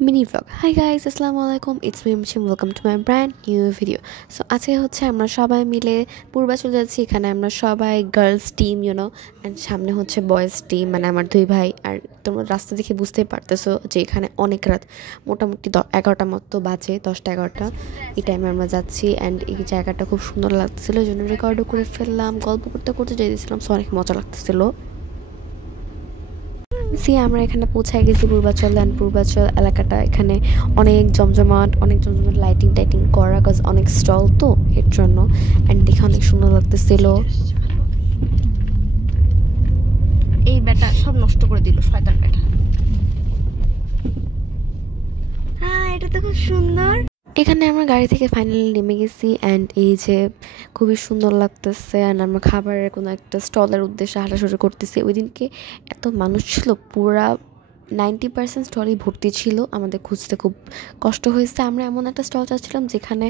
Mini vlog. Hi guys, assalamu alaikum. It's me Mishim. Welcome to my brand new video. So আজকে হচ্ছে আমরা সবাই মিলে পূর্বাচল যাচ্ছি। এখানে আমরা সবাই গার্লস টিম অ্যান্ড সামনে হচ্ছে বয়েজ টিম, মানে আমার দুই ভাই। আর তোমরা রাস্তা দেখে বুঝতেই পারতেছো যে এখানে অনেক রাত, মোটামুটি 11টা মতো বাজে, 10টা-11টা এই টাইমে আমরা যাচ্ছি। অ্যান্ড এই জায়গাটা খুব সুন্দর লাগতেছিলো, এই জন্য রেকর্ডও করে ফেললাম। গল্প করতে করতে যাইতেছিলাম, সো অনেক মজা লাগতেছিলো। আমরা এখানে পৌঁছায় গেছি পূর্বাচল। অ্যান্ড পূর্বাচল এলাকাটা এখানে অনেক জমজমাট লাইটিং টাইটিং করা, কাজ অনেক স্টল তো এর জন্য। অ্যান্ড দেখে অনেক সুন্দর লাগতেছিল। এই ব্যাটা সব নষ্ট করে দিল, শয়তান ব্যাটা। হ্যাঁ, এটা তো খুব সুন্দর। এখানে আমরা গাড়ি থেকে ফাইনালি নেমে গেছি। অ্যান্ড এই যে খুবই সুন্দর লাগতেছে। অ্যান্ড আমরা খাবারের কোনো একটা স্টলের উদ্দেশ্যে হাঁটাছুটি করতেছি। ওই দিনকে এত মানুষ ছিল, পুরা 90% স্টলই ভর্তি ছিল। আমাদের খুঁজতে খুব কষ্ট হয়েছে। আমরা এমন একটা স্টল চাচ্ছিলাম যেখানে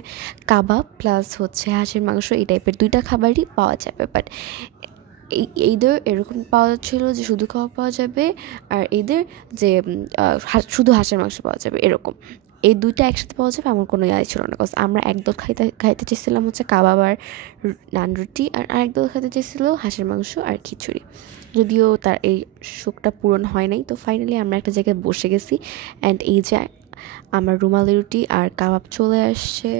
কাবাব প্লাস হচ্ছে হাঁসের মাংস, এই টাইপের দুইটা খাবারই পাওয়া যাবে। বাট এইদের এরকম পাওয়া যাচ্ছিলো যে শুধু কাবাব পাওয়া যাবে, আর এইদের যে শুধু হাঁসের মাংস পাওয়া যাবে, এরকম এই দুইটা একসাথে পাওয়া যাবে আমার কোনো ইয়ে ছিল না। কজ আমরা একদল খাইতে চেয়েছিলাম হচ্ছে কাবাব আর নান রুটি, আর আরেকদল খাইতে চেয়েছিল হাঁসের মাংস আর খিচুড়ি। যদিও তার এই শোকটা পূরণ হয় নাই। তো ফাইনালি আমরা একটা জায়গায় বসে গেছি। অ্যান্ড এই যে আমার রুমালি রুটি আর কাবাব চলে আসছে,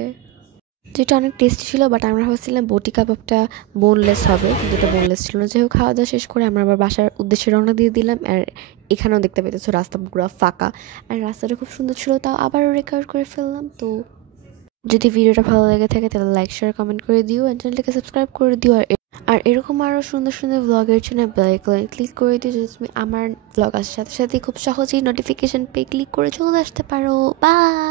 যেটা অনেক টেস্টি ছিল। বাট আমরা ভাবছিলাম বটি কাবাবটা বোনলেস হবে, কিন্তু এটা বোনলেস ছিল না। যাই হোক, খাওয়া দাওয়া শেষ করে আমরা আবার বাসার উদ্দেশ্যে রওনা দিয়ে দিলাম। আর এখানেও দেখতে পেতেছো রাস্তা পুরো ফাঁকা, আর রাস্তাটা খুব সুন্দর ছিল, তাও আবারও রেকর্ড করে ফেললাম। তো যদি ভিডিওটা ভালো লেগে থাকে তাহলে লাইক শেয়ার কমেন্ট করে দিও, অ্যান্ড চ্যানেলটাকে সাবস্ক্রাইব করে দিও। আর এরকম আরও সুন্দর সুন্দর ব্লগের জন্য বেল আইকনে ক্লিক করে দিও, যদি তুমি আমার ব্লগ আসার সাথে সাথে খুব সহজেই নোটিফিকেশন পেয়ে ক্লিক করে চলে আসতে পারো। বাই।